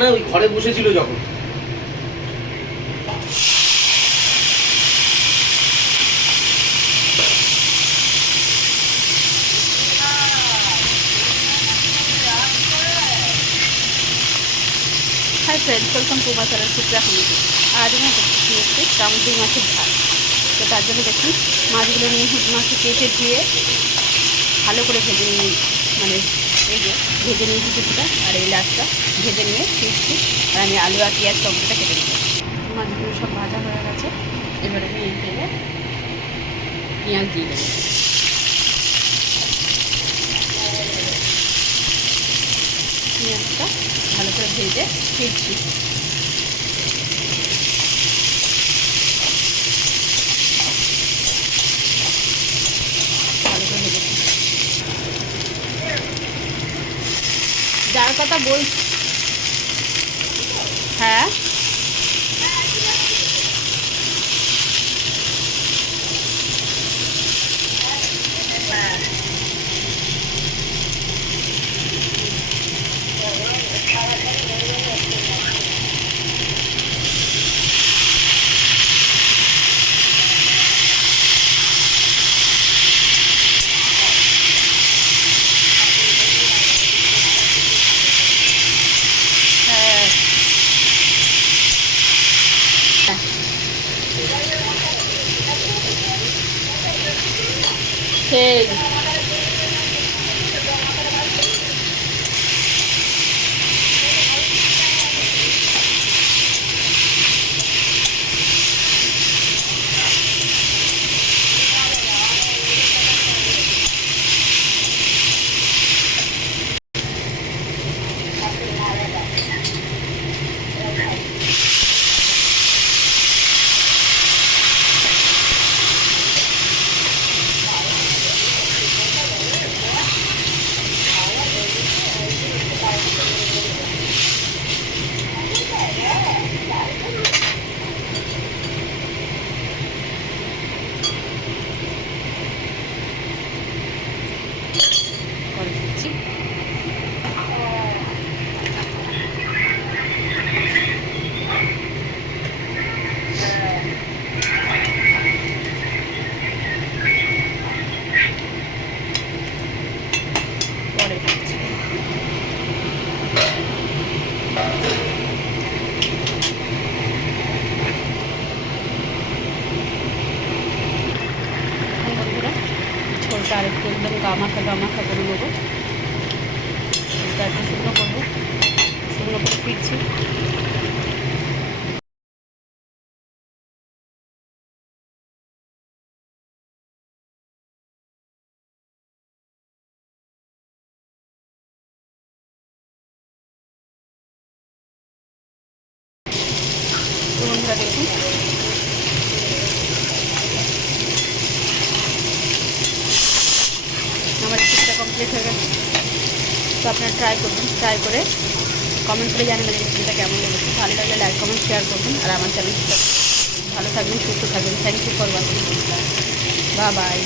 না, ওই ঘরে বসেছিল যখন। Hi friends, welcome to my channel Chitra family. আজ আমি হচ্ছে চামড়ি মাছের ঝাল। তো তার জন্য দেখুন মাছগুলো নিয়ে মাছটা কেটে ধুয়ে ভালো করে ভেজে নিয়ে, মানে এই যে ভেজে নিয়েছি কিছুটা, আর এই লাশটা ভেজে নিয়ে ফিরছি। আর আমি আলু আর পেঁয়াজ টমেটোটা কেটে নেব। মাছগুলো সব ভাজা হয়ে গেছে। এবারে আমি এই তেলে পেঁয়াজ দিয়ে দেবো। পেঁয়াজটা ভালো করে ভেজে ফিরছি। ভালো করে ভেজে যার কথা বল। হ্যাঁ, সেই করে দিচ্ছি। পরে দিচ্ছি। বন্ধুরা, ঝোলটা আরেকটু একদম গামাখা করে নেবো। তারপর শুকনো করবো, শুকনো করে ফিরছি। বন্ধুরা দেখুন, আমার রেসিপিটা কমপ্লিট হয়ে গেছে। তো আপনারা ট্রাই করবেন, ট্রাই করে কমেন্ট করে জানাবেন রেসিপিটা কেমন লেগেছে। ভালো লাগলে লাইক কমেন্ট শেয়ার করবেন। আর আমার চ্যানেলটা ভালো থাকবেন, সুস্থ থাকবেন। Thank you for watching. Bye by.